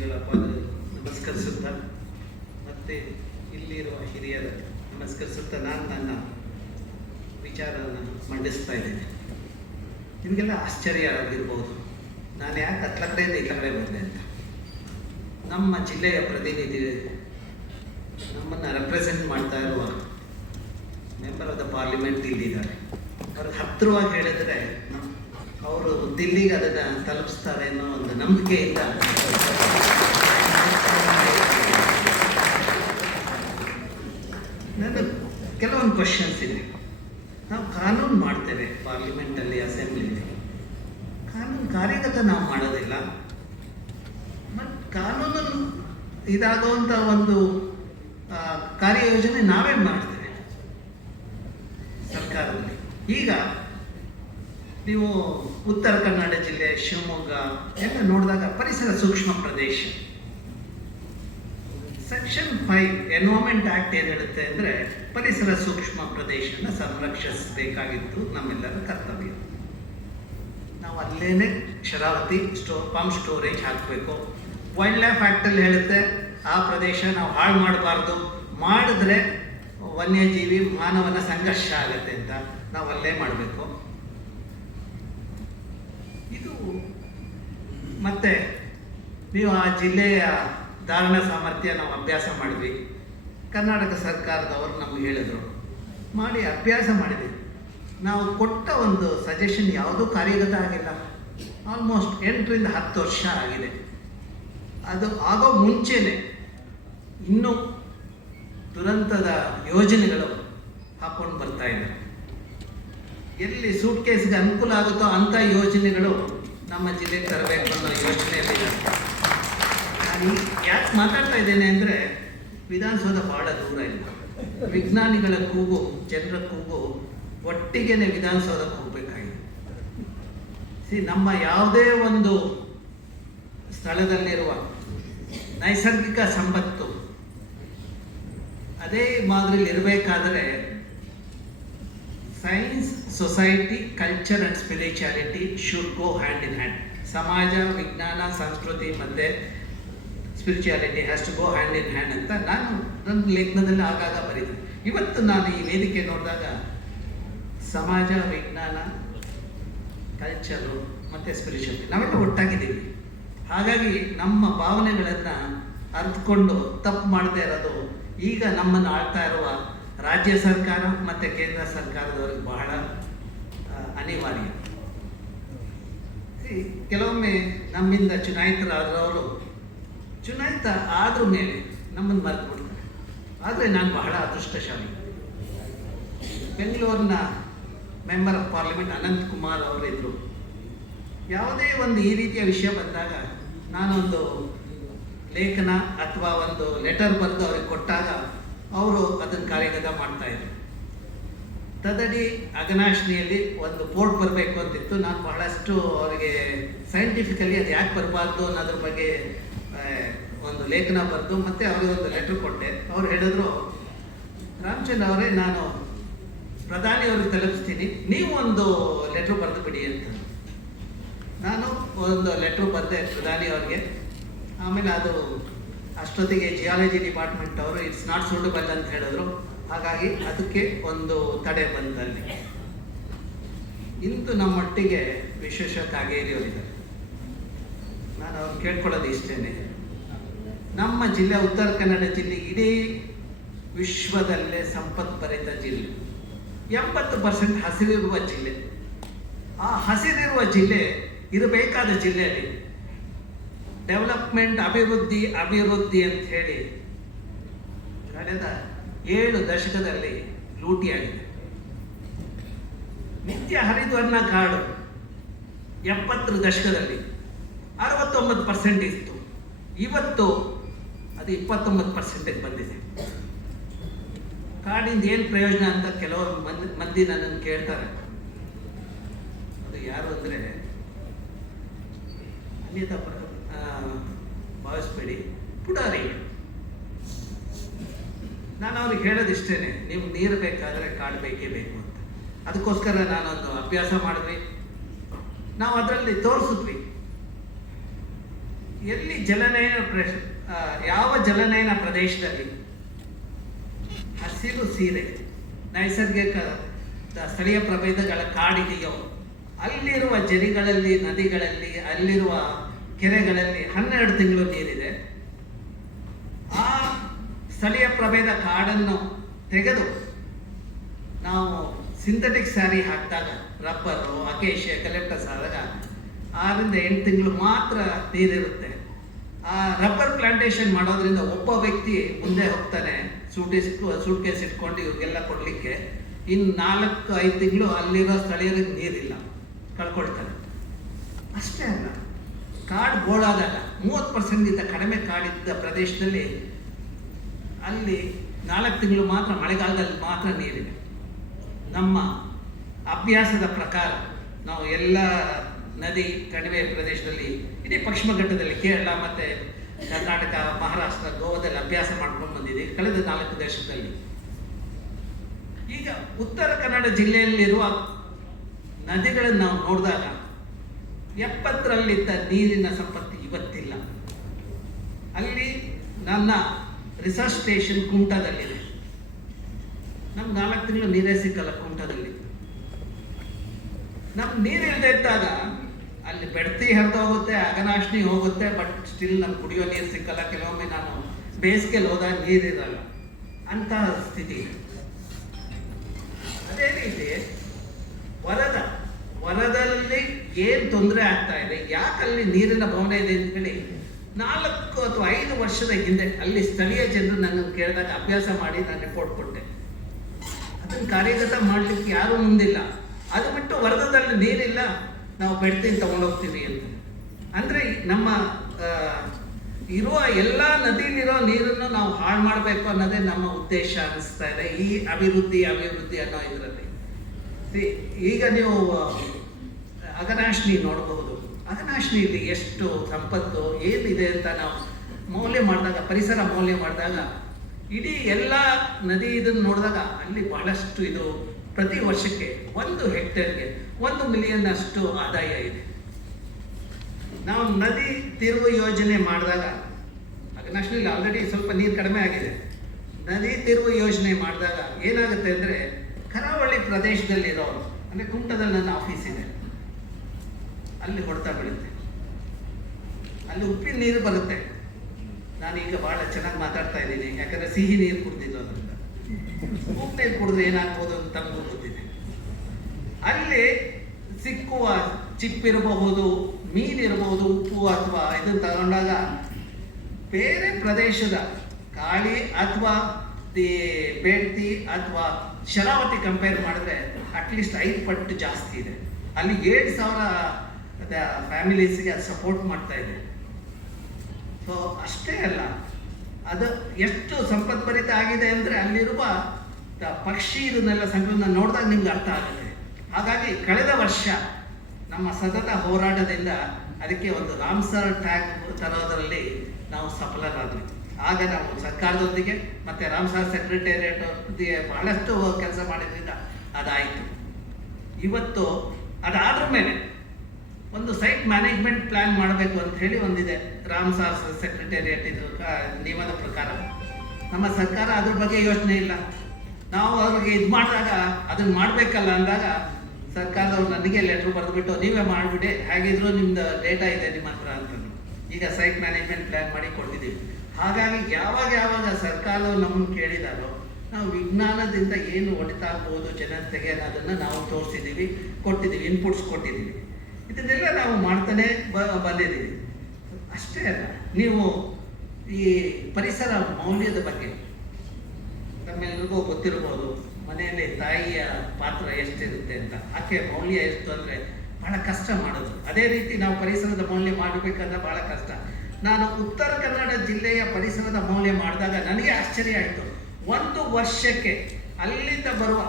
ಶ್ರೀಗಳ ಪಾದ ನಮಸ್ಕರಿಸುತ್ತಾ, ಮತ್ತು ಇಲ್ಲಿರುವ ಹಿರಿಯರ ನಮಸ್ಕರಿಸುತ್ತಾ ನಾನು ನನ್ನ ವಿಚಾರವನ್ನು ಮಂಡಿಸ್ತಾ ಇದ್ದೇನೆ. ನಿಮಗೆಲ್ಲ ಆಶ್ಚರ್ಯ ಆಗಿರ್ಬೋದು. ನಾನು ಯಾಕೆ ಹತ್ಲ ಕಡೆಯಿಂದ ಈ ಕಡೆ ಬಂದೆ ಅಂತ. ನಮ್ಮ ಜಿಲ್ಲೆಯ ಪ್ರತಿನಿಧಿ ನಮ್ಮನ್ನು ರೆಪ್ರೆಸೆಂಟ್ ಮಾಡ್ತಾ ಇರುವ ಮೆಂಬರ್ ಆಫ್ ದ ಪಾರ್ಲಿಮೆಂಟ್ ಇಲ್ಲಿದ್ದಾರೆ. ಅವ್ರಿಗೆ ಹತ್ತಿರವಾಗಿ ಹೇಳಿದ್ರೆ ಅವರು ದಿಲ್ಲಿಗೆ ಅದನ್ನು ತಲುಪಿಸ್ತಾರೆ ಅನ್ನೋ ಒಂದು ನಂಬಿಕೆಯಿಂದ ನನ್ನ ಕೆಲವೊಂದು ಕ್ವಶನ್ಸ್ ಇದೆ. ನಾವು ಕಾನೂನು ಮಾಡ್ತೇವೆ ಪಾರ್ಲಿಮೆಂಟಲ್ಲಿ ಅಸೆಂಬ್ಲಿಲಿ ಕಾನೂನು ಕಾರ್ಯಗತ ನಾವು ಮಾಡೋದಿಲ್ಲ. ಮತ್ತು ಕಾನೂನನ್ನು ಇದಾಗುವಂಥ ಒಂದು ಕಾರ್ಯಯೋಜನೆ ನಾವೇ ಮಾಡ್ತೇವೆ. ಸರ್ಕಾರದಲ್ಲಿ. ಈಗ ನೀವು ಉತ್ತರ ಕನ್ನಡ ಜಿಲ್ಲೆ ಶಿವಮೊಗ್ಗ ಎಲ್ಲ ನೋಡಿದಾಗ ಪರಿಸರ ಸೂಕ್ಷ್ಮ ಪ್ರದೇಶ. ಸೆಕ್ಷನ್ ಫೈವ್ ಎನ್ವೈರ್ಮೆಂಟ್ ಆಕ್ಟ್ ಏನು ಹೇಳುತ್ತೆ ಅಂದರೆ ಪರಿಸರ ಸೂಕ್ಷ್ಮ ಪ್ರದೇಶನ ಸಂರಕ್ಷಿಸಬೇಕಾಗಿತ್ತು ನಮ್ಮೆಲ್ಲರ ಕರ್ತವ್ಯ. ನಾವು ಅಲ್ಲೇನೆ ಶರಾವತಿ ಸ್ಟೋ, ಪಂಪ್ ಸ್ಟೋರೇಜ್ ಹಾಕಬೇಕು. ವೈಲ್ಡ್ ಲೈಫ್ ಆ್ಯಕ್ಟಲ್ಲಿ ಹೇಳುತ್ತೆ, ಆ ಪ್ರದೇಶ ನಾವು ಹಾಳು ಮಾಡಬಾರ್ದು. ಮಾಡಿದ್ರೆ ವನ್ಯಜೀವಿ ಮಾನವನ ಸಂಘರ್ಷ ಆಗುತ್ತೆ ಅಂತ ನಾವು ಅಲ್ಲೇ ಮಾಡಬೇಕು. ಇದು ಮತ್ತೆ ನೀವು ಆ ಜಿಲ್ಲೆಯ ಧಾರಣ ಸಾಮರ್ಥ್ಯ ನಾವು ಅಭ್ಯಾಸ ಮಾಡಿದ್ವಿ. ಕರ್ನಾಟಕ ಸರ್ಕಾರದವರು ನಮ್ಗೆ ಹೇಳಿದರು, ಮಾಡಿ ಅಭ್ಯಾಸ ಮಾಡಿದ್ವಿ ನಾವು ಕೊಟ್ಟ ಒಂದು ಸಜೆಷನ್ ಯಾವುದೂ ಕಾರ್ಯಗತ ಆಗಿಲ್ಲ. ಆಲ್ಮೋಸ್ಟ್ ಎಂಟರಿಂದ ಹತ್ತು ವರ್ಷ ಆಗಿದೆ. ಅದು ಆಗೋ ಮುಂಚೆನೆ ಇನ್ನೂ ದುರಂತದ ಯೋಜನೆಗಳು ಹಾಕೊಂಡು ಬರ್ತಾ ಇದೆ. ಎಲ್ಲಿ ಸೂಟ್ ಕೇಸ್ಗೆ ಅನುಕೂಲ ಆಗುತ್ತೋ ಅಂಥ ಯೋಜನೆಗಳು ನಮ್ಮ ಜಿಲ್ಲೆಗೆ ತರಬೇಕು ಅನ್ನೋ ಯೋಚನೆಯಲ್ಲಿ ನಾನು ಯಾಕೆ ಮಾತಾಡ್ತಾ ಇದ್ದೇನೆ ಅಂದರೆ ವಿಧಾನಸೌಧ ಬಹಳ ದೂರ ಇಲ್ಲ. ವಿಜ್ಞಾನಿಗಳ ಕೂಗು, ಜನರ ಕೂಗು ಒಟ್ಟಿಗೆನೆ ವಿಧಾನಸೌಧಕ್ಕೆ ಹೋಗ್ಬೇಕಾಗಿದೆ. ಸಿ ನಮ್ಮ ಯಾವುದೇ ಒಂದು ಸ್ಥಳದಲ್ಲಿರುವ ನೈಸರ್ಗಿಕ ಸಂಪತ್ತು ಅದೇ ಮಾದರಿಯಲ್ಲಿ ಇರಬೇಕಾದರೆ science, society, culture and spirituality should go hand in hand. ಸಮಾಜ, ವಿಜ್ಞಾನ, ಸಂಸ್ಕೃತಿ, ಮತ್ತು spirituality has to go hand in hand ಅಂತ ನಾನು ನನ್ನ ಲೇಖನದಲ್ಲಿ ಆಗಾಗ ಬರೀತೀನಿ. ಇವತ್ತು ನಾನು ಈ ವೇದಿಕೆ ನೋಡಿದಾಗ ಸಮಾಜ, ವಿಜ್ಞಾನ ಕಲ್ಚರು ಮತ್ತು ಸ್ಪಿರಿಚುಯಾಲಿಟಿ ನಾವೆಲ್ಲ ಒಟ್ಟಾಗಿದ್ದೀವಿ. ಹಾಗಾಗಿ ನಮ್ಮ ಭಾವನೆಗಳನ್ನು ಅರ್ಥಕೊಂಡು ತಪ್ಪು ಮಾಡದೇ ಇರೋದು ಈಗ ನಮ್ಮನ್ನು ಆಳ್ತಾ ಇರುವ ರಾಜ್ಯ ಸರ್ಕಾರ ಮತ್ತು ಕೇಂದ್ರ ಸರ್ಕಾರದವರಿಗೆ ಬಹಳ ಅನಿವಾರ್ಯ. ಕೆಲವೊಮ್ಮೆ ನಮ್ಮಿಂದ ಚುನಾಯಿತರಾದವರು ಚುನಾಯಿತ ಆದ್ರ ಮೇಲೆ ನಮ್ಮನ್ನು ಮರೆತು ಬಿಡ್ತಾರೆ ಆದರೆ ನಾನು ಬಹಳ ಅದೃಷ್ಟಶಾಲಿ. ಬೆಂಗಳೂರಿನ member of parliament Ananth Kumar ಅವರಿದ್ದರು ಯಾವುದೇ ಒಂದು ಈ ರೀತಿಯ ವಿಷಯ ಬಂದಾಗ ನಾನೊಂದು ಲೇಖನ ಅಥವಾ ಒಂದು ಲೆಟರ್ ಬರೆದು ಅವ್ರಿಗೆ ಕೊಟ್ಟಾಗ ಅವರು ಅದನ್ನು ಕಾರ್ಯಗತ ಮಾಡ್ತಾ ಇದ್ರು. ತದಡಿ ಅಗನಾಶಿನಿಯಲ್ಲಿ ಒಂದು ಪೋರ್ಟ್ ಬರಬೇಕು ಅಂತಿತ್ತು. ನಾನು ಬಹಳಷ್ಟು ಅವರಿಗೆ ಸೈಂಟಿಫಿಕಲಿ ಅದು ಯಾಕೆ ಬರಬಾರ್ದು ಅನ್ನೋದ್ರ ಬಗ್ಗೆ ಒಂದು ಲೇಖನ ಬರೆದು ಮತ್ತೆ ಅವರಿಗೆ ಒಂದು ಲೆಟ್ರ್ ಕೊಟ್ಟೆ. ಅವ್ರು ಹೇಳಿದ್ರು, ರಾಮಚಂದ್ರ ಅವರೇ, ನಾನು ಪ್ರಧಾನಿ ಅವ್ರಿಗೆ ತಲುಪಿಸ್ತೀನಿ. ನೀವು ಒಂದು ಲೆಟ್ರ್ ಬರೆದು ಬಿಡಿ ಅಂತ. ನಾನು ಒಂದು ಲೆಟ್ರ್ ಬರೆದೆ ಪ್ರಧಾನಿ ಅವ್ರಿಗೆ. ಆಮೇಲೆ ಅದು ಅಷ್ಟೊತ್ತಿಗೆ ಜಿಯಾಲಜಿ ಡಿಪಾರ್ಟ್ಮೆಂಟ್ ಅವರು ಇಟ್ಸ್ ನಾಟ್ ಸೂಟಬಲ್ ಅಂತ ಹೇಳಿದ್ರು. ಹಾಗಾಗಿ ಅದಕ್ಕೆ ಒಂದು ತಡೆ ಬಂದಲ್ಲಿ ಇಂದು ನಮ್ಮೊಟ್ಟಿಗೆ ವಿಶೇಷ ಕಾಗೇರಿಯವರಿದ್ದಾರೆ ನಾನು ಅವ್ರು ಕೇಳ್ಕೊಳ್ಳೋದು ಇಷ್ಟೇನೆ. ನಮ್ಮ ಜಿಲ್ಲೆ ಉತ್ತರ ಕನ್ನಡ ಜಿಲ್ಲೆ ಇಡೀ ವಿಶ್ವದಲ್ಲೇ ಸಂಪತ್ಭರಿತ ಜಿಲ್ಲೆ. ಎಂಬತ್ತು ಪರ್ಸೆಂಟ್ ಹಸಿರಿರುವ ಜಿಲ್ಲೆ. ಆ ಹಸಿರಿರುವ ಜಿಲ್ಲೆ ಇರಬೇಕಾದ ಜಿಲ್ಲೆಯಲ್ಲಿ ಡೆವಲಪ್ಮೆಂಟ್, ಅಭಿವೃದ್ಧಿ ಅಭಿವೃದ್ಧಿ ಅಂತ ಹೇಳಿ ಕಳೆದ ಏಳು ದಶಕದಲ್ಲಿ ಲೂಟಿಯಾಗಿದೆ. ನಿತ್ಯ ಹರಿದ್ವರ್ಣ ಕಾಡು ಎಪ್ಪತ್ತರ ದಶಕದಲ್ಲಿ ಅರವತ್ತೊಂಬತ್ತು ಪರ್ಸೆಂಟ್ ಇತ್ತು. ಇವತ್ತು ಇಪ್ಪತ್ತೊಂಬತ್ತು ಪರ್ಸೆಂಟೇಜ್ ಬಂದಿದೆ. ಕಾಡಿಂದ ಏನು ಪ್ರಯೋಜನ ಅಂತ ಕೆಲವರು ಮಂದಿ ನನ್ನನ್ನು ಕೇಳ್ತಾರೆ. ಅದು ಯಾರು ಅಂದರೆ ಅನ್ಯತಾ ಭಾವಿಸ್ಬೇಡಿ. ಪುಡಾರಿ. ನಾನು ಅವ್ರಿಗೆ ಹೇಳೋದಿಷ್ಟೇ ನೀವು ನೀರು ಬೇಕಾದರೆ ಕಾಡು ಬೇಕೇ ಬೇಕು ಅಂತ. ಅದಕ್ಕೋಸ್ಕರ ನಾನೊಂದು ಅಭ್ಯಾಸ ಮಾಡಿದ್ವಿ. ನಾವು ಅದರಲ್ಲಿ ತೋರಿಸಿದ್ವಿ. ಎಲ್ಲಿ ಜಲನೇ ಪ್ರೇಷ ಆ, ಯಾವ ಜಲನಯನ ಪ್ರದೇಶದಲ್ಲಿ? ಹಸಿರು ಸೀರೆ, ನೈಸರ್ಗಿಕ ಸ್ಥಳೀಯ ಪ್ರಭೇದಗಳ ಕಾಡಿದೆಯೋ ಅಲ್ಲಿರುವ ಜರಿಗಳಲ್ಲಿ, ನದಿಗಳಲ್ಲಿ, ಅಲ್ಲಿರುವ ಕೆರೆಗಳಲ್ಲಿ ಹನ್ನೆರಡು ತಿಂಗಳು ನೀರಿದೆ. ಆ ಸ್ಥಳೀಯ ಪ್ರಭೇದ ಕಾಡನ್ನು ತೆಗೆದು ನಾವು ಸಿಂಥೆಟಿಕ್ ಸ್ಯಾರಿ ಹಾಕಿದಾಗ, ರಬ್ಬರು ಅಕೇಶ ಕಲೆಕ್ಟರ್ಸ್ ಆದಾಗ ಆರರಿಂದ ಎಂಟು ತಿಂಗಳು ಮಾತ್ರ ನೀರಿರುತ್ತೆ. ಆ ರಬ್ಬರ್ ಪ್ಲಾಂಟೇಶನ್ ಮಾಡೋದ್ರಿಂದ ಒಬ್ಬ ವ್ಯಕ್ತಿ ಮುಂದೆ ಹೋಗ್ತಾನೆ ಸೂಟೇಸ್ ಸೂಟ್ ಕೇಸ್ ಇಟ್ಕೊಂಡು ಇವ್ರಿಗೆಲ್ಲ ಕೊಡಲಿಕ್ಕೆ. ಇನ್ನು ನಾಲ್ಕು, ಐದು ತಿಂಗಳು ಅಲ್ಲಿರೋ ಸ್ಥಳೀಯರಿಗೆ ನೀರಿಲ್ಲ. ಕಳ್ಕೊಳ್ತಾರೆ ಅಷ್ಟೇ ಅಲ್ಲ. ಕಾಡು ಗೋಳಾದಾಗ ಮೂವತ್ತು ಪರ್ಸೆಂಟ್ಗಿಂತ ಕಡಿಮೆ ಕಾಡಿದ್ದ ಪ್ರದೇಶದಲ್ಲಿ ಅಲ್ಲಿ ನಾಲ್ಕು ತಿಂಗಳು ಮಾತ್ರ ಮಳೆಗಾಲದಲ್ಲಿ ಮಾತ್ರ ನೀರಿದೆ. ನಮ್ಮ ಅಭ್ಯಾಸದ ಪ್ರಕಾರ ನಾವು ಎಲ್ಲ ನದಿ ಕಣಿವೆ ಪ್ರದೇಶದಲ್ಲಿ, ಇಡೀ ಪಶ್ಚಿಮ ಘಟ್ಟದಲ್ಲಿ ಕೇರಳ ಮತ್ತು ಕರ್ನಾಟಕ, ಮಹಾರಾಷ್ಟ್ರ, ಗೋವಾದಲ್ಲಿ ಅಭ್ಯಾಸ ಮಾಡ್ಕೊಂಡು ಬಂದಿದೆ ಕಳೆದ ನಾಲ್ಕು ದಶಕದಲ್ಲಿ. ಈಗ ಉತ್ತರ ಕನ್ನಡ ಜಿಲ್ಲೆಯಲ್ಲಿರುವ ನದಿಗಳನ್ನು ನಾವು ನೋಡಿದಾಗ ಎಪ್ಪತ್ತರಲ್ಲಿದ್ದ ನೀರಿನ ಸಂಪತ್ತು ಇವತ್ತಿಲ್ಲ. ಅಲ್ಲಿ ನನ್ನ ರಿಸರ್ಚ್ ಸ್ಟೇಷನ್ ಕುಂಟದಲ್ಲಿದೆ ನಮ್ಗೆ ನಾಲ್ಕು ತಿಂಗಳು ನೀರೇ ಸಿಕ್ಕಲ್ಲ ಕುಂಟದಲ್ಲಿ ನಮ್ಮ ನೀರು ಇಲ್ಲದೆ ಇದ್ದಾಗ ಅಲ್ಲಿ ಬೆಡ್ತಿ ಹೋಗುತ್ತೆ, ಅಗನಾಶಿನಿ ಹೋಗುತ್ತೆ ಬಟ್ ಸ್ಟಿಲ್ ನಮ್ಗೆ ಕುಡಿಯೋ ನೀರು ಸಿಕ್ಕಲ್ಲ. ಕೆಲವೊಮ್ಮೆ ನಾನು ಬೇಸಿಗೆಲಿ ಹೋದಾಗ ನೀರಿರಲ್ಲ ಅಂತ ಸ್ಥಿತಿ. ಅದೇ ರೀತಿ ಹೊಲದ ಹೊಲದಲ್ಲಿ ಏನು ತೊಂದರೆ ಆಗ್ತಾ ಇದೆ, ಯಾಕೆ ಅಲ್ಲಿ ನೀರಿನ ಭವನ ಇದೆ ಅಂತ ಹೇಳಿ, ನಾಲ್ಕು ಅಥವಾ ಐದು ವರ್ಷದ ಹಿಂದೆ ಅಲ್ಲಿ ಸ್ಥಳೀಯ ಜನರು ನನ್ನನ್ನು ಕೇಳಿದಾಗ ಅಭ್ಯಾಸ ಮಾಡಿ ನಾನು ರಿಪೋರ್ಟ್ ಕೊಟ್ಟೆ. ಅದನ್ನು ಕಾರ್ಯಗತ ಮಾಡಲಿಕ್ಕೆ ಯಾರೂ ಮುಂದಿಲ್ಲ. ಅದು ಬಿಟ್ಟು ವರದದಲ್ಲಿ ನೀರಿಲ್ಲ. ನಾವು ಬೆಡ್ತೀನಿ ತಗೊಂಡೋಗ್ತೀವಿ ಅಂತ. ಅಂದರೆ ನಮ್ಮ ಇರುವ ಎಲ್ಲ ನದಿಲಿರೋ ನೀರನ್ನು ನಾವು ಹಾಳು ಮಾಡಬೇಕು ಅನ್ನೋದೇ ನಮ್ಮ ಉದ್ದೇಶ ಅನಿಸ್ತಾ ಇದೆ. ಈ ಅಭಿವೃದ್ಧಿ ಅಭಿವೃದ್ಧಿ ಅನ್ನೋ ಇದರಲ್ಲಿ. ಈಗ ನೀವು ಅಗನಾಶಿನಿ ನೋಡಬಹುದು ಅಗನಾಶಿನಿಯಲ್ಲಿ ಎಷ್ಟು ಸಂಪತ್ತು, ಏನಿದೆ ಅಂತ ನಾವು ಮೌಲ್ಯ ಮಾಡಿದಾಗ, ಪರಿಸರ ಮೌಲ್ಯ ಮಾಡಿದಾಗ, ಇಡೀ ಎಲ್ಲ ನದಿ ಇದನ್ನು ನೋಡಿದಾಗ ಅಲ್ಲಿ ಬಹಳಷ್ಟು ಇದು ಪ್ರತಿ ವರ್ಷಕ್ಕೆ ಒಂದು ಹೆಕ್ಟೇರ್ಗೆ ಒಂದು ಮಿಲಿಯನ್ ಅಷ್ಟು ಆದಾಯ ಇದೆ. ನಾವು ನದಿ ತಿರುವು ಯೋಜನೆ ಮಾಡಿದಾಗ ನ್ಯಾಷನಲ್ ಆಲ್ರೆಡಿ ಸ್ವಲ್ಪ ನೀರು ಕಡಿಮೆ ಆಗಿದೆ. ನದಿ ತಿರುವು ಯೋಜನೆ ಮಾಡಿದಾಗ ಏನಾಗುತ್ತೆ ಅಂದರೆ, ಕರಾವಳಿ ಪ್ರದೇಶದಲ್ಲಿರೋರು ಅಂದರೆ ಕುಮಟದಲ್ಲಿ ನನ್ನ ಆಫೀಸ್ ಇದೆ. ಅಲ್ಲಿ ಹೊಡೆತ ಬೀಳುತ್ತೆ. ಅಲ್ಲಿ ಉಪ್ಪಿನ ನೀರು ಬರುತ್ತೆ. ನಾನೀಗ ಭಾಳ ಚೆನ್ನಾಗಿ ಮಾತಾಡ್ತಾ ಇದ್ದೀನಿ, ಯಾಕಂದರೆ ಸಿಹಿ ನೀರು ಕುಡ್ದಿದ್ದು ಅದರಿಂದ ಉಪ್ಪು ನೀರು ಕುಡಿದ್ರೆ ಏನಾಗ್ಬೋದು ಅಂತ ತಮಗೂ ಅಲ್ಲಿ ಸಿಕ್ಕುವ ಚಿಪ್ಪಿರಬಹುದು, ಮೀನಿರಬಹುದು, ಉಪ್ಪು ಅಥವಾ ಇದನ್ನು ತಗೊಂಡಾಗ ಬೇರೆ ಪ್ರದೇಶದ ಕಾಳಿ ಅಥವಾ ಬೇಡ್ತಿ ಅಥವಾ ಶರಾವತಿ ಕಂಪೇರ್ ಮಾಡಿದ್ರೆ ಅಟ್ಲೀಸ್ಟ್ ಐದು ಪಟ್ಟು ಜಾಸ್ತಿ ಇದೆ. ಅಲ್ಲಿ ಏಳು ಸಾವಿರ ಫ್ಯಾಮಿಲೀಸ್ಗೆ ಅದು ಸಪೋರ್ಟ್ ಮಾಡ್ತಾ ಇದೆ. ಸೊ ಅಷ್ಟೇ ಅಲ್ಲ. ಅದು ಎಷ್ಟು ಸಂಪತ್ಭರಿತ ಆಗಿದೆ ಅಂದರೆ ಅಲ್ಲಿರುವ ಪಕ್ಷಿ ಇದನ್ನೆಲ್ಲ ಸಂಕಲನ ನೋಡಿದಾಗ ನಿಮ್ಗೆ ಅರ್ಥ ಆಗುತ್ತೆ. ಹಾಗಾಗಿ ಕಳೆದ ವರ್ಷ ನಮ್ಮ ಸತತ ಹೋರಾಟದಿಂದ ಅದಕ್ಕೆ ಒಂದು ರಾಮ್ಸರ್ ಟ್ಯಾಗ್ ತರೋದರಲ್ಲಿ ನಾವು ಸಫಲರಾದ್ವಿ. ಆಗ ನಾವು ಸರ್ಕಾರದೊಂದಿಗೆ ಮತ್ತು ರಾಮ್ಸರ್ ಸೆಕ್ರೆಟೇರಿಯೇಟ್ ಬಹಳಷ್ಟು ಕೆಲಸ ಮಾಡಿದ್ರಿಂದ ಅದಾಯಿತು. ಇವತ್ತು ಅದಾದ್ರ ಮೇಲೆ ಒಂದು ಸೈಟ್ ಮ್ಯಾನೇಜ್ಮೆಂಟ್ ಪ್ಲಾನ್ ಮಾಡಬೇಕು ಅಂತ ಹೇಳಿ ಒಂದಿದೆ ರಾಮ್ಸಾರ್ ಸೆಕ್ರೆಟೇರಿಯೇಟ್ ಇದು ನಿಯಮದ ಪ್ರಕಾರ. ನಮ್ಮ ಸರ್ಕಾರ ಅದ್ರ ಬಗ್ಗೆ ಯೋಚನೆ ಇಲ್ಲ. ನಾವು ಅವ್ರಿಗೆ ಇದು ಮಾಡಿದಾಗ ಅದನ್ನ ಮಾಡಬೇಕಲ್ಲ ಅಂದಾಗ ಸರ್ಕಾರದವ್ರು ನನಗೆ ಲೆಟ್ರ್ ಬರೆದ್ಬಿಟ್ಟು, ನೀವೇ ಮಾಡಿಬಿಡಿ, ಹೇಗಿದ್ರು ನಿಮ್ದು ಡೇಟಾ ಇದೆ ನಿಮ್ಮ ಹತ್ರ ಅಂತ ಈಗ ಸೈಟ್ ಮ್ಯಾನೇಜ್ಮೆಂಟ್ ಪ್ಲಾನ್ ಮಾಡಿ ಕೊಟ್ಟಿದ್ದೀವಿ ಹಾಗಾಗಿ ಯಾವಾಗ ಯಾವಾಗ ಸರ್ಕಾರದವ್ರು ನಮ್ಮನ್ನು ಕೇಳಿದಾರೋ, ನಾವು ವಿಜ್ಞಾನದಿಂದ ಏನು ಒಳಿತಾಗ್ಬೋದು ಜನತೆಗೆ ಅನ್ನೋದನ್ನು ನಾವು ತೋರಿಸಿದ್ದೀವಿ ಕೊಟ್ಟಿದ್ದೀವಿ ಇನ್ಪುಟ್ಸ್ ಕೊಟ್ಟಿದ್ದೀವಿ ಇದನ್ನೆಲ್ಲ ನಾವು ಮಾಡ್ತಾನೆ ಬ ಬಂದಿದ್ದೀವಿ ಅಷ್ಟೇ ಅಲ್ಲ, ನೀವು ಈ ಪರಿಸರ ಮೌಲ್ಯದ ಬಗ್ಗೆ ನಮ್ಮೆಲ್ಲರಿಗೂ ಗೊತ್ತಿರ್ಬೋದು. ಮನೆಯಲ್ಲಿ ತಾಯಿಯ ಪಾತ್ರ ಎಷ್ಟಿರುತ್ತೆ ಅಂತ. ಆಕೆ ಮೌಲ್ಯ ಎಷ್ಟು ಅಂದರೆ ಬಹಳ ಕಷ್ಟ ಮಾಡೋದು. ಅದೇ ರೀತಿ ನಾವು ಪರಿಸರದ ಮೌಲ್ಯ ಮಾಡಬೇಕಂದ್ರೆ ಬಹಳ ಕಷ್ಟ. ನಾನು ಉತ್ತರ ಕನ್ನಡ ಜಿಲ್ಲೆಯ ಪರಿಸರದ ಮೌಲ್ಯ ಮಾಡಿದಾಗ ನನಗೆ ಆಶ್ಚರ್ಯ ಆಯಿತು. ಒಂದು ವರ್ಷಕ್ಕೆ ಅಲ್ಲಿಂದ ಬರುವ,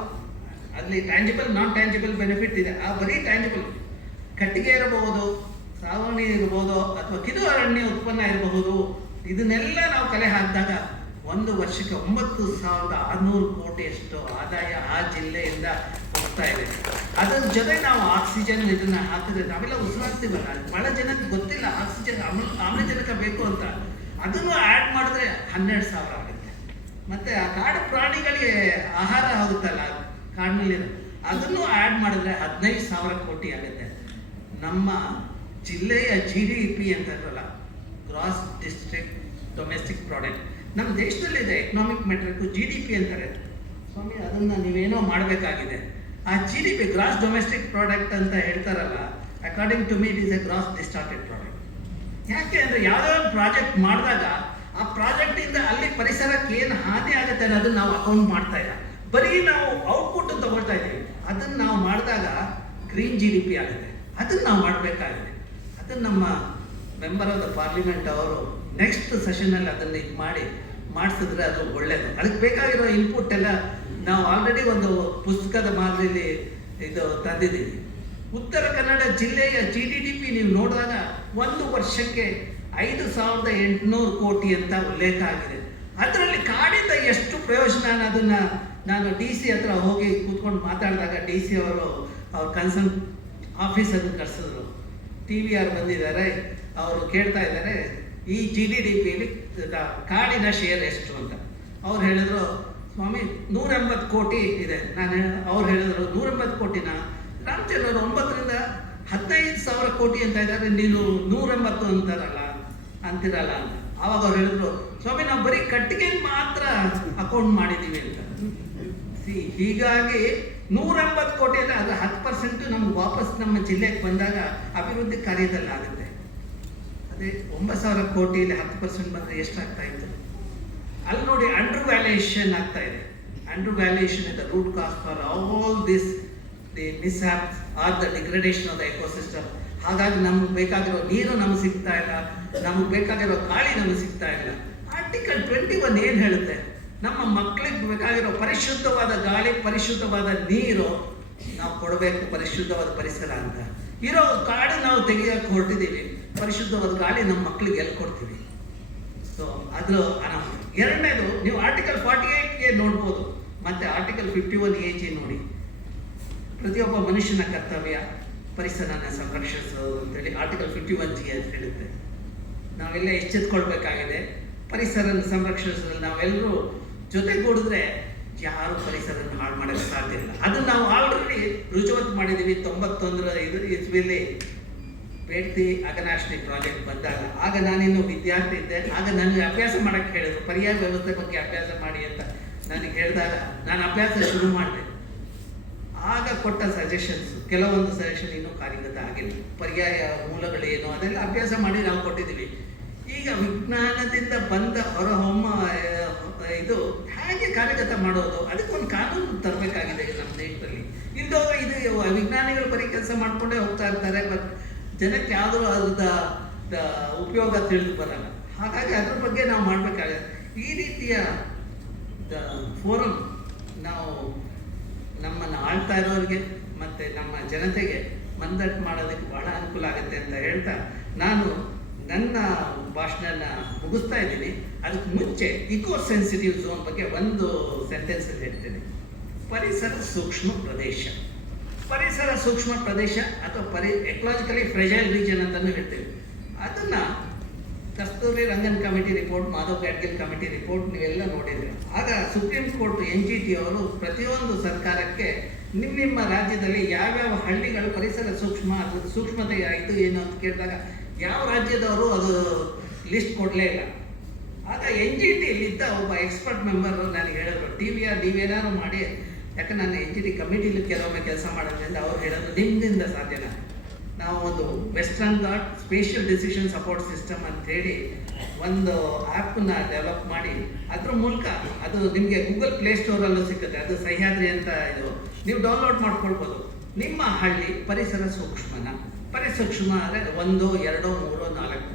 ಅಲ್ಲಿ ಟ್ಯಾಂಜಿಬಲ್ ನಾನ್ ಟ್ಯಾಂಜಿಬಲ್ ಬೆನಿಫಿಟ್ ಇದೆ. ಆ ಬರೀ ಟ್ಯಾಂಜಿಬಲ್ ಕಟ್ಟಿಗೆ ಇರಬಹುದು, ಸಾವಣಿ ಇರಬಹುದು, ಅಥವಾ ಕಿದು ಅರಣ್ಯ ಉತ್ಪನ್ನ ಇರಬಹುದು, ಇದನ್ನೆಲ್ಲ ನಾವು ಕಲೆ ಹಾಕಿದಾಗ ಒಂದು ವರ್ಷಕ್ಕೆ ಒಂಬತ್ತು ಸಾವಿರದ ಆರುನೂರು ಕೋಟಿಯಷ್ಟು ಆದಾಯ ಆ ಜಿಲ್ಲೆಯಿಂದ ಹೋಗ್ತಾ ಇದೆ. ಅದ್ರ ಜೊತೆ ನಾವು ಆಕ್ಸಿಜನ್ ಇದನ್ನ ಹಾಕಿದ್ರೆ ನಾವೆಲ್ಲ ಉಸಿರಾಡ್ತೀವಲ್ಲ ಬಹಳ ಜನಕ್ಕೆ ಗೊತ್ತಿಲ್ಲ ಆಕ್ಸಿಜನ್ ಆಮ್ಲ, ಆಮ್ಲಜನಕ ಬೇಕು ಅಂತ. ಅದನ್ನು ಆ್ಯಡ್ ಮಾಡಿದ್ರೆ ಹನ್ನೆರಡು ಸಾವಿರ ಆಗುತ್ತೆ. ಮತ್ತೆ ಆ ಕಾಡು ಪ್ರಾಣಿಗಳಿಗೆ ಆಹಾರ ಹೋಗುತ್ತಲ್ಲ ಕಾಡಿನಲ್ಲಿ ಅದನ್ನು ಆ್ಯಡ್ ಮಾಡಿದ್ರೆ ಹದಿನೈದು ಸಾವಿರ ಕೋಟಿ ಆಗುತ್ತೆ. ನಮ್ಮ ಜಿಲ್ಲೆಯ ಜಿ ಡಿ ಪಿ ಅಂತ ಇರಲ್ಲ ಗ್ರಾಸ್ ಡಿಸ್ಟ್ರಿಕ್ಟ್ ಡೊಮೆಸ್ಟಿಕ್ ಪ್ರಾಡಕ್ಟ್ ನಮ್ಮ ದೇಶದಲ್ಲಿದೆ economic metric G D P ಅಂತಾರೆ. ಸ್ವಾಮಿ, ಅದನ್ನು ನೀವೇನೋ ಮಾಡಬೇಕಾಗಿದೆ. ಆ G D P gross domestic product ಅಂತ ಹೇಳ್ತಾರಲ್ಲ according to me it is a gross distorted product ಯಾಕೆ ಅಂದರೆ ಯಾವುದೋ ಪ್ರಾಜೆಕ್ಟ್ ಮಾಡಿದಾಗ, ಆ ಪ್ರಾಜೆಕ್ಟಿಂದ ಅಲ್ಲಿ ಪರಿಸರಕ್ಕೆ ಏನು ಹಾನಿ ಆಗುತ್ತೆ ಅನ್ನೋದನ್ನ ನಾವು ಅಕೌಂಟ್ ಮಾಡ್ತಾ ಇಲ್ಲ. ಬರೀ ನಾವು ಔಟ್ಪುಟ್ ತಗೊಳ್ತಾ ಇದ್ದೀವಿ. ಅದನ್ನು ನಾವು ಮಾಡಿದಾಗ ಗ್ರೀನ್ ಜಿ ಡಿ ಪಿ ಆಗುತ್ತೆ. ಅದನ್ನು ನಾವು ಮಾಡಬೇಕಾಗಿದೆ. ಅದನ್ನು ನಮ್ಮ ಮೆಂಬರ್ ಆಫ್ ದ ಪಾರ್ಲಿಮೆಂಟ್ ಅವರು ನೆಕ್ಸ್ಟ್ ಸೆಷನಲ್ಲಿ ಅದನ್ನು ಇದು ಮಾಡಿ, ಮಾಡಿಸಿದ್ರೆ ಅದು ಒಳ್ಳೆಯದು ಅದಕ್ಕೆ ಬೇಕಾಗಿರೋ ಇನ್ಪುಟ್ ಎಲ್ಲ ನಾವು ಆಲ್ರೆಡಿ ಒಂದು ಪುಸ್ತಕದ ಮಾದರಿಯಲ್ಲಿ ಇದು ತಂದಿದ್ದೀವಿ. ಉತ್ತರ ಕನ್ನಡ ಜಿಲ್ಲೆಯ ಜಿ ಡಿ ಡಿ ಪಿ ನೀವು ನೋಡಿದಾಗ ಒಂದು ವರ್ಷಕ್ಕೆ ಐದು ಸಾವಿರದ ಎಂಟುನೂರು ಕೋಟಿ ಅಂತ ಉಲ್ಲೇಖ ಆಗಿದೆ. ಅದರಲ್ಲಿ ಕಾಡಿಂದ ಎಷ್ಟು ಪ್ರಯೋಜನ ಅನ್ನೋದನ್ನು ನಾನು ಡಿ ಸಿ ಹತ್ರ ಹೋಗಿ ಕೂತ್ಕೊಂಡು ಮಾತಾಡಿದಾಗ ಡಿ ಸಿ ಅವರು, ಅವ್ರ ಕನ್ಸರ್ನ್ ಆಫೀಸನ್ನು ಕರೆಸಿದ್ರು ಟಿ ವಿ ಆರ್ ಬಂದಿದ್ದಾರೆ. ಅವರು ಕೇಳ್ತಾ ಇದ್ದಾರೆ ಈ ಜಿ ಡಿ ಡಿ ಪಿಯಲ್ಲಿ ಕಾಡಿನ ಶೇರ್ ಎಷ್ಟು ಅಂತ. ಅವ್ರು ಹೇಳಿದ್ರು, ಸ್ವಾಮಿ ನೂರ ಎಂಬತ್ತು ಕೋಟಿ ಇದೆ. ನಾನು ಅವ್ರು ಹೇಳಿದ್ರು ನೂರ ಎಂಬತ್ತು ಕೋಟಿನ? ರಾಮಚಂದ್ರ ಒಂಬತ್ತರಿಂದ ಹದಿನೈದು ಸಾವಿರ ಕೋಟಿ ಅಂತ ಇದ್ದಾರೆ, ನೀನು ನೂರ ಎಂಬತ್ತು ಅಂತಾರಲ್ಲ ಅಂತಿರಲ್ಲ ಅವಾಗ ಅವ್ರು ಹೇಳಿದ್ರು, ಸ್ವಾಮಿ, ನಾವು ಬರೀ ಕಟ್ಟಿಗೆ ಮಾತ್ರ ಅಕೌಂಟ್ ಮಾಡಿದ್ದೀವಿ ಅಂತ. ಸಿ, ಹೀಗಾಗಿ ನೂರ ಎಂಬತ್ತು ಕೋಟಿ ಅಂದರೆ ಅದು ಹತ್ತು ಪರ್ಸೆಂಟು ನಮ್ಗೆ ವಾಪಸ್ ನಮ್ಮ ಜಿಲ್ಲೆಗೆ ಬಂದಾಗ ಅಭಿವೃದ್ಧಿ ಕಾರ್ಯದಲ್ಲಿ ಆಗುತ್ತೆ ಅದೇ ಒಂಬತ್ತು ಸಾವಿರ ಕೋಟಿಯಲ್ಲಿ ಹತ್ತು ಪರ್ಸೆಂಟ್ ಬಂದರೆ ಎಷ್ಟಾಗ್ತಾ ಇತ್ತು ಅಲ್ಲಿ ನೋಡಿ ಅಂಡರ್ ವ್ಯಾಲ್ಯೂಯೇಷನ್ ಆಗ್ತಾ ಇದೆ. Under valuation is the root cause for all this the mishap are the degradation of the ecosystem ಹಾಗಾಗಿ ನಮ್ಗೆ ಬೇಕಾಗಿರೋ ನೀರು ನಮ್ಗೆ ಸಿಗ್ತಾ ಇಲ್ಲ, ನಮಗೆ ಬೇಕಾಗಿರೋ ಗಾಳಿ ನಮಗೆ ಸಿಗ್ತಾ ಇಲ್ಲ. ಆರ್ಟಿಕಲ್ ಟ್ವೆಂಟಿ ಒನ್ ಏನು ಹೇಳುತ್ತೆ? ನಮ್ಮ ಮಕ್ಕಳಿಗೆ ಬೇಕಾಗಿರೋ ಪರಿಶುದ್ಧವಾದ ಗಾಳಿ, ಪರಿಶುದ್ಧವಾದ ನೀರು ನಾವು ಕೊಡಬೇಕು, ಪರಿಶುದ್ಧವಾದ ಪರಿಸರ ಅಂತ. ಇರೋ ಕಾಡು ನಾವು ತೆಗಿಯೋಕೆ ಹೊರಟಿದ್ದೀವಿ. ಪರಿಶುದ್ಧವಾದ ಗಾಳಿ ನಮ್ಮ ಮಕ್ಕಳಿಗೆ ಎಲ್ಲಿ ಕೊಡ್ತೀವಿ? ಸೊ ಅದ್ರ ಎರಡನೇದು, ನೀವು ಆರ್ಟಿಕಲ್ ಫಾರ್ಟಿ ಏಯ್ಟ್ಗೆ ನೋಡ್ಬೋದು. ಮತ್ತೆ article fifty one A G ನೋಡಿ. ಪ್ರತಿಯೊಬ್ಬ ಮನುಷ್ಯನ ಕರ್ತವ್ಯ ಪರಿಸರನ ಸಂರಕ್ಷಿಸೋದು ಅಂತೇಳಿ ಆರ್ಟಿಕಲ್ ಫಿಫ್ಟಿ ಒನ್ ಜಿ ಅಂತ ಹೇಳುತ್ತೆ. ನಾವೆಲ್ಲ ಎಚ್ಚೆತ್ಕೊಳ್ಬೇಕಾಗಿದೆ. ಪರಿಸರನ ಸಂರಕ್ಷಿಸಲು ನಾವೆಲ್ಲರೂ ಜೊತೆಗೂಡಿದ್ರೆ ಯಾರು ಪರಿಸರವನ್ನು ಹಾಳು ಮಾಡಕ್ಕೆ ಸಾಧ್ಯ ಇಲ್ಲ. ಅದನ್ನು ನಾವು ಆಲ್ರೆಡಿ ರುಜುವತ್ ಮಾಡಿದ್ದೀವಿ ತೊಂಬತ್ತೊಂದರ ಇದು ಇಸ್ಬಿಲಿ ಬೇಡ್ತಿ ಅಗನಾಶ್ನಿ ಪ್ರಾಜೆಕ್ಟ್ ಬಂದಾಗ. ಆಗ ನಾನಿನ್ನು ವಿದ್ಯಾರ್ಥಿ ಇದ್ದೆ. ಆಗ ನನಗೆ ಅಭ್ಯಾಸ ಮಾಡಕ್ಕೆ ಹೇಳಿದ್ರು. ಪರ್ಯಾಯ ವ್ಯವಸ್ಥೆ ಬಗ್ಗೆ ಅಭ್ಯಾಸ ಮಾಡಿ ಅಂತ ನನಗೆ ಹೇಳಿದಾಗ ನಾನು ಅಭ್ಯಾಸ ಶುರು ಮಾಡಿದೆ. ಆಗ ಕೊಟ್ಟ ಸಜೆಷನ್ಸ್ ಕೆಲವೊಂದು ಸಜೆಷನ್ ಇನ್ನೂ ಕಾರ್ಯಗತ ಆಗಿಲ್ಲ. ಪರ್ಯಾಯ ಮೂಲಗಳೇನು ಅದೆಲ್ಲ ಅಭ್ಯಾಸ ಮಾಡಿ ನಾವು ಕೊಟ್ಟಿದ್ದೀವಿ. ಈಗ ವಿಜ್ಞಾನದಿಂದ ಬಂದ ಹೊರಹೊಮ್ಮ ಇದು ಹೇಗೆ ಕಾರ್ಯಗತ ಮಾಡೋದು? ಅದಕ್ಕೊಂದು ಕಾನೂನು ತರಬೇಕಾಗಿದೆ ನಮ್ಮ ದೇಶದಲ್ಲಿ. ಇಂದು ಇದು ವಿಜ್ಞಾನಿಗಳು ಬರೀ ಕೆಲಸ ಮಾಡಿಕೊಂಡೇ ಹೋಗ್ತಾ ಇರ್ತಾರೆ, ಬಟ್ ಜನಕ್ಕೆ ಯಾವುದೂ ಅದ್ರದ ಉಪಯೋಗ ತಿಳಿದು ಬರಲ್ಲ. ಹಾಗಾಗಿ ಅದ್ರ ಬಗ್ಗೆ ನಾವು ಮಾಡಬೇಕಾಗಿದೆ. ಈ ರೀತಿಯ ಫೋರಮ್ ನಾವು ನಮ್ಮನ್ನು ಆಳ್ತಾ ಇರೋರಿಗೆ ಮತ್ತು ನಮ್ಮ ಜನತೆಗೆ ಮಂದಟ್ಟು ಮಾಡೋದಕ್ಕೆ ಬಹಳ ಅನುಕೂಲ ಆಗುತ್ತೆ ಅಂತ ಹೇಳ್ತಾ ನಾನು ನನ್ನ ಭಾಷಣನ ಮುಗಿಸ್ತಾ ಇದ್ದೀನಿ. ಅದಕ್ಕೆ ಮುಂಚೆ ಇಕೋ ಸೆನ್ಸಿಟಿವ್ ಝೋನ್ ಬಗ್ಗೆ ಒಂದು ಸೆಂಟೆನ್ಸ್ ಹೇಳ್ತೇನೆ. ಪರಿಸರ ಸೂಕ್ಷ್ಮ ಪ್ರದೇಶ. ಪರಿಸರ ಸೂಕ್ಷ್ಮ ಪ್ರದೇಶ ಅಥವಾ ಪರಿ ಎಕಲಾಜಿಕಲಿ ಫ್ರೆಜೈಲ್ ರೀಜನ್ ಅಂತಲೂ ಹೇಳ್ತೇವೆ. ಅದನ್ನ Kasturi Rangan committee report Madhav Gadgil committee report ನೀವೆಲ್ಲ ನೋಡಿದ್ರಿ. ಆಗ supreme court N G T ಅವರು ಪ್ರತಿಯೊಂದು ಸರ್ಕಾರಕ್ಕೆ ನಿಮ್ಮ ನಿಮ್ಮ ರಾಜ್ಯದಲ್ಲಿ ಯಾವ್ಯಾವ ಹಳ್ಳಿಗಳು ಪರಿಸರ ಸೂಕ್ಷ್ಮ ಅಥವಾ ಸೂಕ್ಷ್ಮತೆ ಆಯಿತು ಏನು ಅಂತ ಕೇಳಿದಾಗ ಯಾವ ರಾಜ್ಯದವರು ಅದು ಲಿಸ್ಟ್ ಕೊಡಲೇ ಇಲ್ಲ. ಆಗ ಎನ್ ಜಿ ಟಿ ಇದ್ದ ಒಬ್ಬ ಎಕ್ಸ್ಪರ್ಟ್ ಮೆಂಬರ್ ನನಗೆ ಹೇಳಿದ್ರು, ಟಿ ವಿ ಆರ್ ಡಿ ಏನಾದ್ರು ಮಾಡಿ ಯಾಕೆ ನಾನು ಎನ್ ಜಿ ಟಿ ಕಮಿಟಿಲಿ ಕೆಲವೊಮ್ಮೆ ಕೆಲಸ ಮಾಡೋದ್ರಿಂದ ಅವ್ರು ಹೇಳೋದು ನಿಮ್ಮಿಂದ ಸಾಧ್ಯನ? ನಾವು ಒಂದು Western Ghat spatial decision support system ಅಂತೇಳಿ ಒಂದು ಆ್ಯಪನ್ನ ಡೆವಲಪ್ ಮಾಡಿ, ಅದ್ರ ಮೂಲಕ ಅದು ನಿಮಗೆ ಗೂಗಲ್ ಪ್ಲೇ ಸ್ಟೋರಲ್ಲೂ ಸಿಗುತ್ತೆ ಅದು ಸಹ್ಯಾದ್ರಿ ಅಂತ ಇದು. ನೀವು ಡೌನ್ಲೋಡ್ ಮಾಡ್ಕೊಳ್ಬೋದು. ನಿಮ್ಮ ಹಳ್ಳಿ ಪರಿಸರ ಸೂಕ್ಷ್ಮನ, ಪರಿಸೂಕ್ಷ್ಮ ಅಂದರೆ ಒಂದು, ಎರಡು, ಮೂರು, ನಾಲ್ಕು.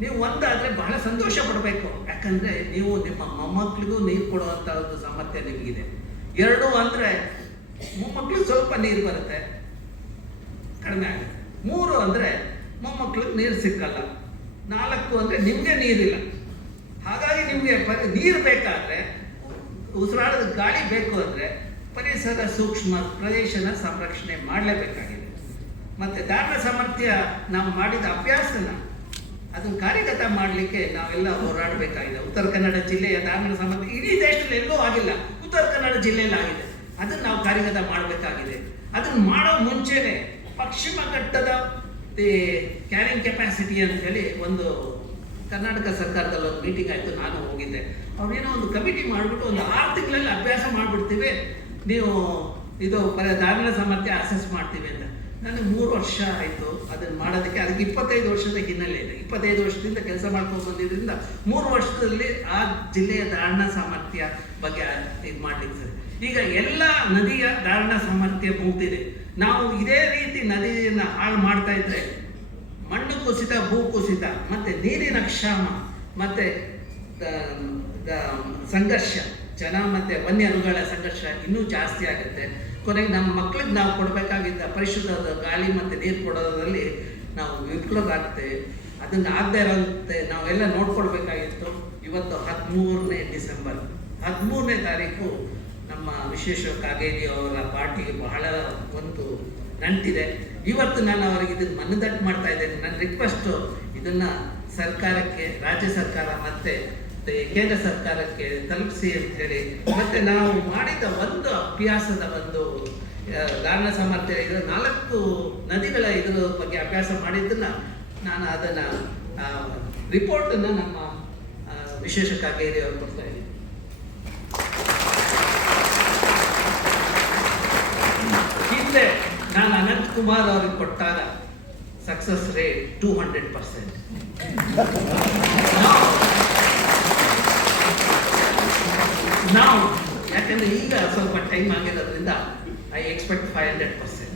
ನೀವು ಒಂದಾದರೆ ಬಹಳ ಸಂತೋಷ ಪಡಬೇಕು. ಯಾಕಂದರೆ ನೀವು ನಿಮ್ಮ ಮೊಮ್ಮಕ್ಕಳಿಗೂ ನೀರು ಕೊಡುವಂಥ ಒಂದು ಸಾಮರ್ಥ್ಯ ನಿಮಗಿದೆ. ಎರಡು ಅಂದರೆ ಮೊಮ್ಮಕ್ಕಳು ಸ್ವಲ್ಪ ನೀರು ಬರುತ್ತೆ, ಕಡಿಮೆ ಆಗುತ್ತೆ. ಮೂರು ಅಂದರೆ ಮೊಮ್ಮಕ್ಕಳಿಗೆ ನೀರು ಸಿಕ್ಕಲ್ಲ. ನಾಲ್ಕು ಅಂದರೆ ನಿಮಗೆ ನೀರಿಲ್ಲ. ಹಾಗಾಗಿ ನಿಮಗೆ ಪ ನೀರು ಬೇಕಾದರೆ, ಉಸಿರಾಡದ ಗಾಳಿ ಬೇಕು ಅಂದರೆ ಪರಿಸರ ಸೂಕ್ಷ್ಮ ಪ್ರದೇಶನ ಸಂರಕ್ಷಣೆ ಮಾಡಲೇಬೇಕಾಗಿದೆ. ಮತ್ತು ದಾನ ಸಾಮರ್ಥ್ಯ ನಾವು ಮಾಡಿದ ಅಭ್ಯಾಸನ ಅದನ್ನು ಕಾರ್ಯಗತ ಮಾಡಲಿಕ್ಕೆ ನಾವೆಲ್ಲ ಹೋರಾಡಬೇಕಾಗಿದೆ. ಉತ್ತರ ಕನ್ನಡ ಜಿಲ್ಲೆಯ ಧಾರ್ಮಿಕ ಸಾಮರ್ಥ್ಯ ಇಡೀ ದೇಶದಲ್ಲಿ ಎಲ್ಲೂ ಆಗಿಲ್ಲ. ಉತ್ತರ ಕನ್ನಡ ಜಿಲ್ಲೆಯಲ್ಲಿ ಆಗಿದೆ. ಅದನ್ನು ನಾವು ಕಾರ್ಯಗತ ಮಾಡಬೇಕಾಗಿದೆ. ಅದನ್ನು ಮಾಡೋ ಮುಂಚೆನೆ ಪಶ್ಚಿಮ ಘಟ್ಟದ ಕ್ಯಾರಿಂಗ್ ಕೆಪಾಸಿಟಿ ಅಂತೇಳಿ ಒಂದು ಕರ್ನಾಟಕ ಸರ್ಕಾರದಲ್ಲಿ ಒಂದು ಮೀಟಿಂಗ್ ಆಯಿತು, ನಾನು ಹೋಗಿದ್ದೆ. ಅವ್ರೇನೋ ಒಂದು ಕಮಿಟಿ ಮಾಡಿಬಿಟ್ಟು ಒಂದು ಆರು ತಿಂಗಳಲ್ಲಿ ಅಭ್ಯಾಸ ಮಾಡಿಬಿಡ್ತೀವಿ. ನೀವು ಇದು ಧಾರ್ಮಿಕ ಸಾಮರ್ಥ್ಯ ಅಸೆಸ್ ಮಾಡ್ತೀವಿ ಅಂತ. ನನಗೆ ಮೂರು ವರ್ಷ ಆಯಿತು ಅದನ್ನು ಮಾಡೋದಕ್ಕೆ. ಅದಕ್ಕೆ ಇಪ್ಪತ್ತೈದು ವರ್ಷದ ಹಿನ್ನೆಲೆ ಇದೆ. ಇಪ್ಪತ್ತೈದು ವರ್ಷದಿಂದ ಕೆಲಸ ಮಾಡ್ಕೊಂಡು ಬಂದಿದ್ದರಿಂದ ಮೂರು ವರ್ಷದಲ್ಲಿ ಆ ಜಿಲ್ಲೆಯ ಧಾರಣ ಸಾಮರ್ಥ್ಯ ಬಗ್ಗೆ ಇದು ಮಾಡ್ಲಿಕ್ಕೆ ಸರಿ. ಈಗ ಎಲ್ಲ ನದಿಯ ಧಾರಣ ಸಾಮರ್ಥ್ಯ ಮುಗ್ದಿದೆ ನಾವು ಇದೇ ರೀತಿ ನದಿಯನ್ನು ಹಾಳು ಮಾಡ್ತಾ ಇದ್ರೆ ಮಣ್ಣು ಕುಸಿತ, ಭೂ ಕುಸಿತ, ಮತ್ತು ನೀರಿನ ಕ್ಷಾಮ, ಮತ್ತು ಸಂಘರ್ಷ, ಜನ ಮತ್ತು ವನ್ಯರುಗಳ ಸಂಘರ್ಷ ಇನ್ನೂ ಜಾಸ್ತಿ ಆಗುತ್ತೆ. ಕೊನೆಗೆ ನಮ್ಮ ಮಕ್ಕಳಿಗೆ ನಾವು ಕೊಡಬೇಕಾಗಿದ್ದ ಪರಿಶುದ್ಧ ಗಾಳಿ ಮತ್ತು ನೀರು ಕೊಡೋದರಲ್ಲಿ ನಾವು ವಿಫಲರಾಗ್ತೇವೆ. ಅದನ್ನು ಆಗದೆ ಇರೋಂತೆ ನಾವೆಲ್ಲ ನೋಡ್ಕೊಳ್ಬೇಕಾಗಿತ್ತು. ಇವತ್ತು ಹದಿಮೂರನೇ ಡಿಸೆಂಬರ್. ಹದಿಮೂರನೇ ತಾರೀಕು ನಮ್ಮ ವಿಶೇಷ ಕಾಗೇರಿ ಅವರ ಪಾರ್ಟಿಗೆ ಬಹಳ ಒಂದು ನಂಟಿದೆ. ಇವತ್ತು ನಾನು ಅವರಿಗೆ ಇದನ್ನು ಮನದಟ್ಟು ಮಾಡ್ತಾ ಇದ್ದೇನೆ. ನನ್ನ ರಿಕ್ವೆಸ್ಟು ಇದನ್ನು ಸರ್ಕಾರಕ್ಕೆ, ರಾಜ್ಯ ಸರ್ಕಾರ ಮತ್ತೆ ಕೇಂದ್ರ ಸರ್ಕಾರಕ್ಕೆ ತಲುಪಿಸಿ ಅಂತ ಹೇಳಿ, ಮತ್ತೆ ನಾವು ಮಾಡಿದ ಒಂದು ಅಭ್ಯಾಸದ ಒಂದು ಗಾನ ಸಾಮರ್ಥ್ಯ ಇದು ನಾಲ್ಕು ನದಿಗಳ ಇದ್ರ ಬಗ್ಗೆ ಅಭ್ಯಾಸ ಮಾಡಿದ್ದನ್ನ ನಾನು ಅದನ್ನ ರಿಪೋರ್ಟನ್ನು ನಮ್ಮ ವಿಶೇಷ ಕಾಗೇರಿ ಅವರು ಕೊಡ್ತಾ ಇದ್ದೀನಿ ಹಿಂದೆ ನಾನು ಅನಂತ್ ಕುಮಾರ್ ಅವ್ರಿಗೆ ಕೊಟ್ಟಾಗ success rate two hundred percent ನಾವು ಯಾಕಂದ್ರೆ ಈಗ ಸ್ವಲ್ಪ ಟೈಮ್ ಆಗಿರೋದ್ರಿಂದ I expect five hundred percent